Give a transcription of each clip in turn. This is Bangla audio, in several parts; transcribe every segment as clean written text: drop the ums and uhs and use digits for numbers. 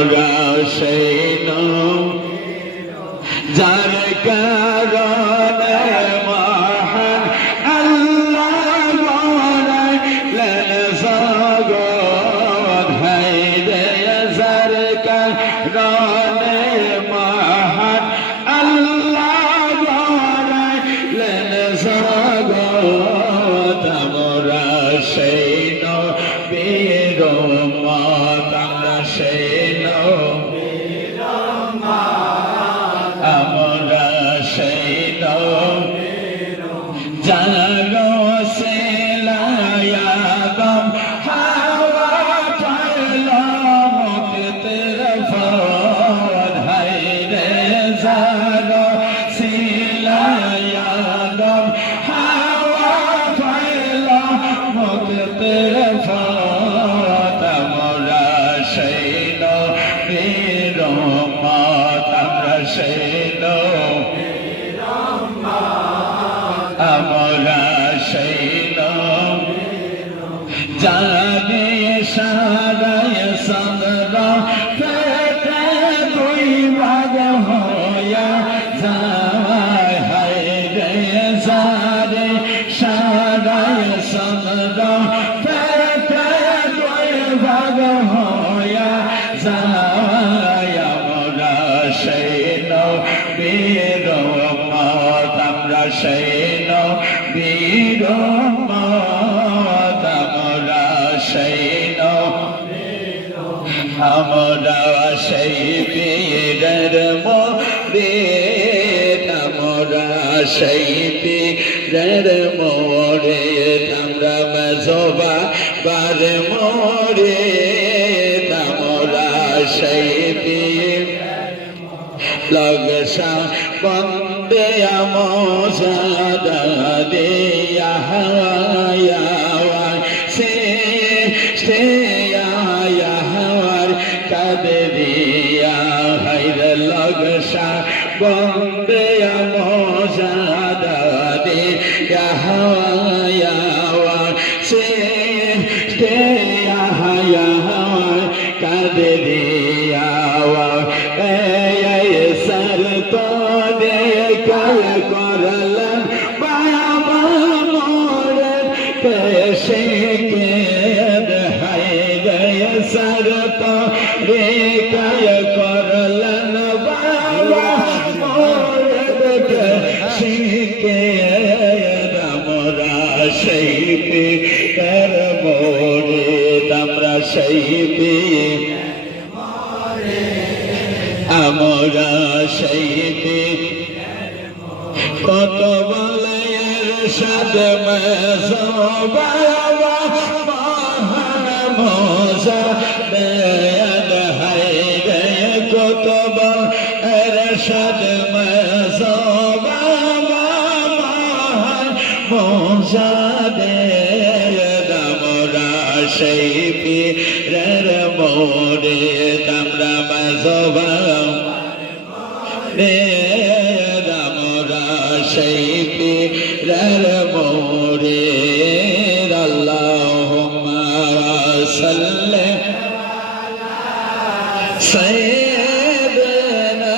আমরা সেই যার কারণে মহান আল্লাহ গড়াইলেন জগৎ হায়রে যার কারণে মহান আল্লাহ গড়াইলেন জগৎ আমরা সেই নবীর উম্মত আমরা সেই আমরা সেই জানো সেলায়াদম হাওয়া পাইল মুক্তের ফল হায়রে জানো সেলায়াদম হাওয়া পাইল মুক্তের ফল আমরা সেই নবীর উম্মত আমরা সেই আমরা সেই জানে সারায় সদর পেটে দুই ভাগ হইয়া যায় হায়রে যারে সারায় সদর পেটে দুই ভাগ হইয়া যায় আমরা সেই নবীর উম্মত আমরা সেই নবীর উম্মত আমরা সেই আমরা সেই পীরের মুরিদ আমরা সেই পীরের মুরিদ আমরা মেজবা বার মুরিদ আমরা সেই পীর লগসা বন্দে আমজাদা দিয়া হাওয়া সে আয়া হাওয়ার কাদরিয়া হায়রে লগসা বন্দে আমজাদা দিয়া হাওয়া সে আয়া হাওয়ার কাদরিয়া সর তো দেখাল করলেন বাবা মোরে পেশে কে হায়রে সর তো দেখাল করলেন বাবা মোরে পেশে কে আমরা সেই পীর মোরে আমরা সেই পীর আমরা সেই কত বলে এরশাদ মেজবা মহান মোজা বেয়াদ হায়রে কত বল এরশাদ মেজবা মহান মোজা বেয়াদ আমরা সেই পীরের মুরিদ আমরা মেজবা আমরা সেই পীরের মুরিদ আল্লাহুম্মা সাল্লি সাইয়্যিদিনা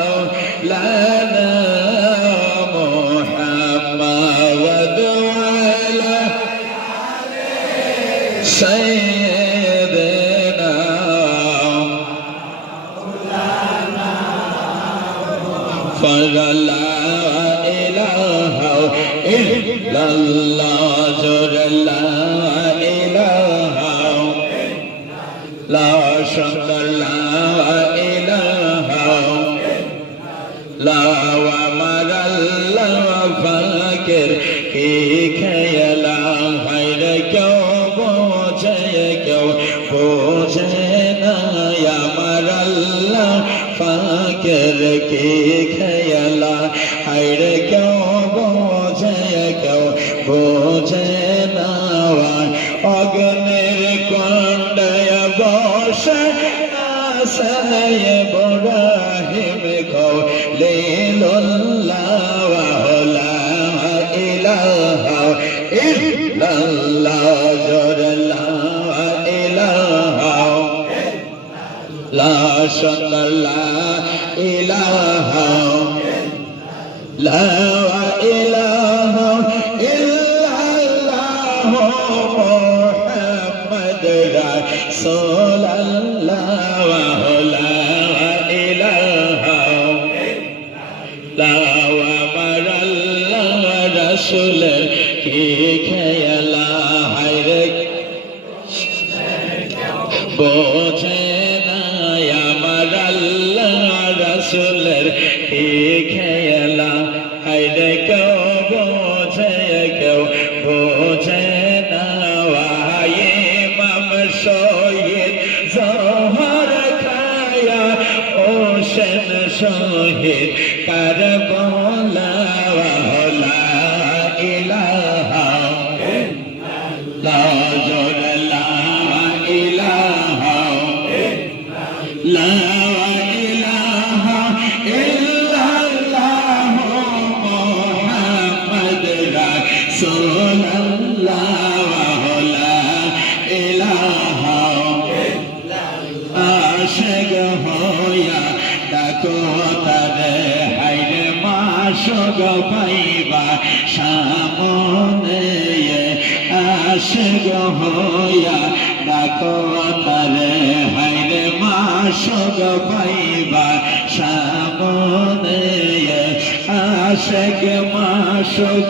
মাওলানা মুহাম্মদ ওয়া আলা সাইয়্যিদিনা فلا إله إلا الله جل لا إله لا شريك لا إله لا ومر الله فاكر কি খেলা হায়রে কেউ বোঝে না আমার আল্লাহ ফাকের কি খেলা হায়রে কেউ বোঝে না অগ্নের কন্ডায় বসে আসলে ইব্রাহিম খলিলুল্লাহ লা ইলাহা ইল্লাল্লাহ লা ইলাহা লা শাল্লা ইলাহা লা ইলাহা ইল্লাল্লাহ মুহাম্মদ রাসূলুল্লাহ লা ইলাহা লা ওয়া রাসূলের কি খেলা হায়রে বোঝে না আমার আল্লাহ রাসূলের কি খেলা হায়রে কেউ বোঝে কেউ বোঝে না ইমাম শহীদ জোহর খায়া হোসেন শহীদ কারবালা লা ইলাহা লা ইলাহা লা ইলাহা ইল্লাল্লাহ মুহাম্মদ রাসূলুল্লাহ লা ইলাহা আশিক হইয়া ডাকো তারে হায়রে মাশুক পাইবা সামনে আশিক হইয়া ডাকো তারে হায়রে মাশুক পাইবা সামনে আশিক মাশুক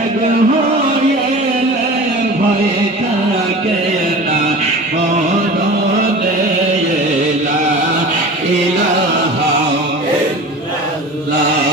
এক হইলে ভয় থাকে